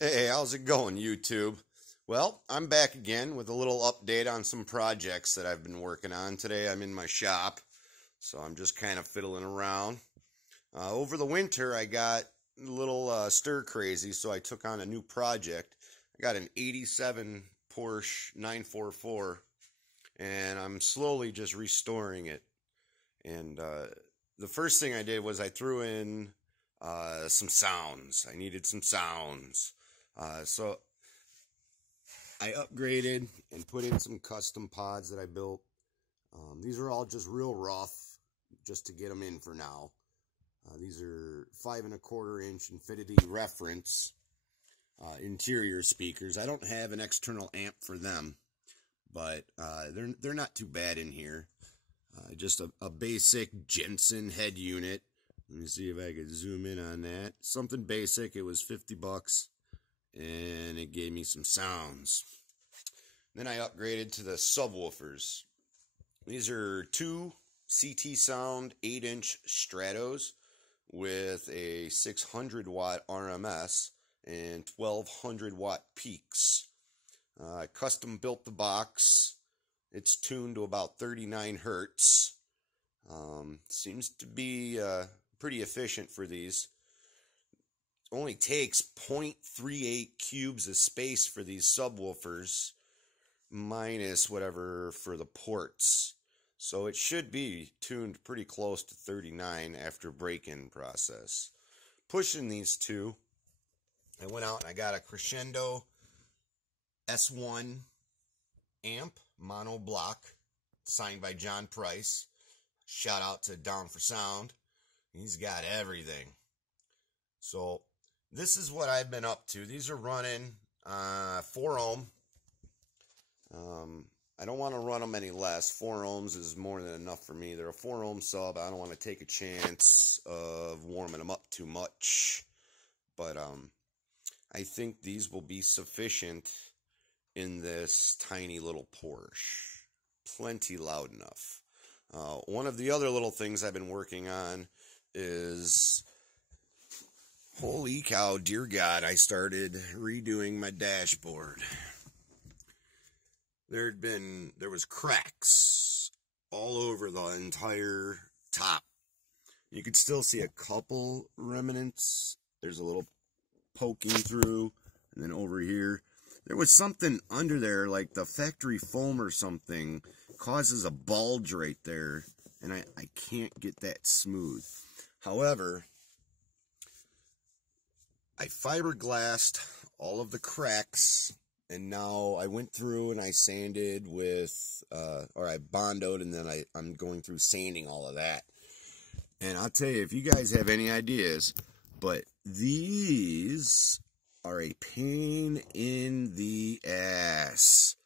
Hey, how's it going, YouTube? Well, I'm back again with a little update on some projects that I've been working on. Today I'm in my shop, so I'm just kind of fiddling around. Over the winter, I got a little stir crazy, so I took on a new project. I got an 87 Porsche 944, and I'm slowly just restoring it. And the first thing I did was I threw in some sounds. I needed some sounds. So I upgraded and put in some custom pods that I built. These are all just real rough, just to get them in for now. These are 5.25 inch Infinity reference interior speakers. I don't have an external amp for them, but they're not too bad in here. Just a basic Jensen head unit. Let me see if I could zoom in on that. Something basic. It was $50, and it gave me some sounds. Then I upgraded to the subwoofers. These are two CT Sound 8-inch Stratos with a 600 watt RMS and 1200 watt peaks. I custom built the box. It's tuned to about 39 hertz. Seems to be pretty efficient for these. It only takes 0.38 cubes of space for these subwoofers, minus whatever for the ports. So it should be tuned pretty close to 39 after break-in process. Pushing these two, I went out and I got a Crescendo S1 amp, mono block, signed by John Price. Shout out to Down for Sound. He's got everything. So this is what I've been up to. These are running 4 ohm. I don't want to run them any less. 4 ohms is more than enough for me. They're a 4 ohm sub. I don't want to take a chance of warming them up too much. But I think these will be sufficient in this tiny little Porsche. Plenty loud enough. One of the other little things I've been working on is, holy cow, dear God, I started redoing my dashboard. There was cracks all over the entire top. You could still see a couple remnants. There's a little poking through, and then over here, there was something under there, like the factory foam or something, causes a bulge right there, and I can't get that smooth. However, I fiberglassed all of the cracks, and now I went through and I sanded with, or I bondoed, and then I'm going through sanding all of that. And I'll tell you, if you guys have any ideas, but these are a pain in the ass.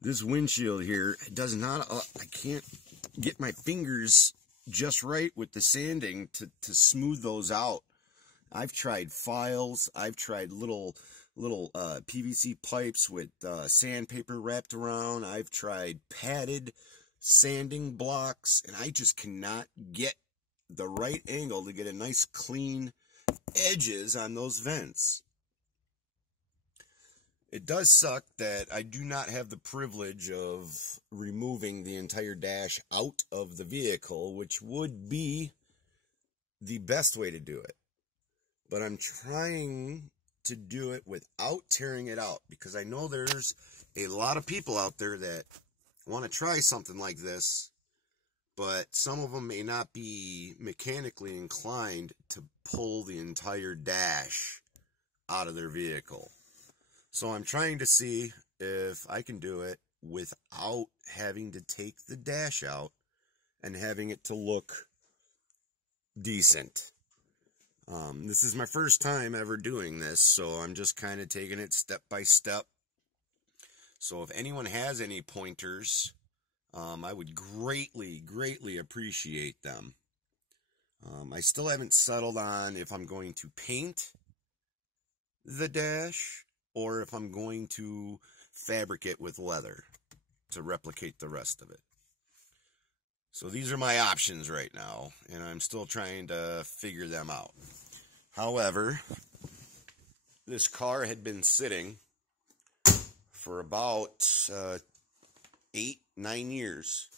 This windshield here does not, I can't get my fingers just right with the sanding to smooth those out. I've tried files, I've tried little PVC pipes with sandpaper wrapped around. I've tried padded sanding blocks, and I just cannot get the right angle to get a nice clean edges on those vents. It does suck that I do not have the privilege of removing the entire dash out of the vehicle, which would be the best way to do it. But I'm trying to do it without tearing it out, because I know there's a lot of people out there that want to try something like this, but some of them may not be mechanically inclined to pull the entire dash out of their vehicle. So I'm trying to see if I can do it without having to take the dash out and having it to look decent. This is my first time ever doing this, so I'm just kind of taking it step by step. So if anyone has any pointers, I would greatly, greatly appreciate them. I still haven't settled on if I'm going to paint the dash or if I'm going to fabricate it with leather to replicate the rest of it. So these are my options right now, and I'm still trying to figure them out. However, this car had been sitting for about 8-9 years,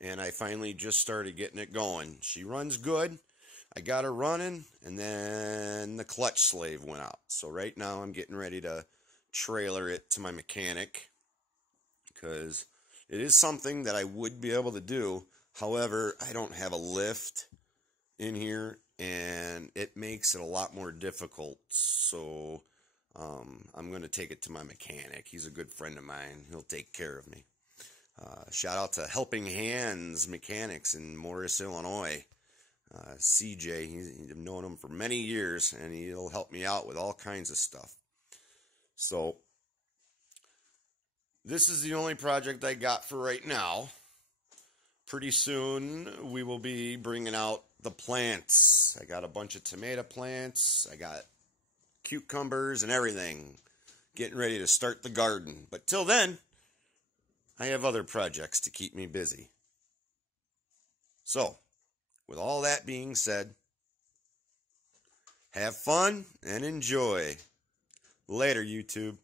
and I finally just started getting it going. She runs good. I got her running, and then the clutch slave went out. So right now I'm getting ready to trailer it to my mechanic, because it is something that I would be able to do. However, I don't have a lift in here, and it makes it a lot more difficult. So I'm going to take it to my mechanic. He's a good friend of mine. He'll take care of me. Shout out to Helping Hands Mechanics in Morris, Illinois. CJ, I've known him for many years, and he'll help me out with all kinds of stuff. So this is the only project I got for right now. Pretty soon we will be bringing out the plants. I got a bunch of tomato plants. I got cucumbers and everything. Getting ready to start the garden. But till then, I have other projects to keep me busy. So, with all that being said, have fun and enjoy. Later, YouTube.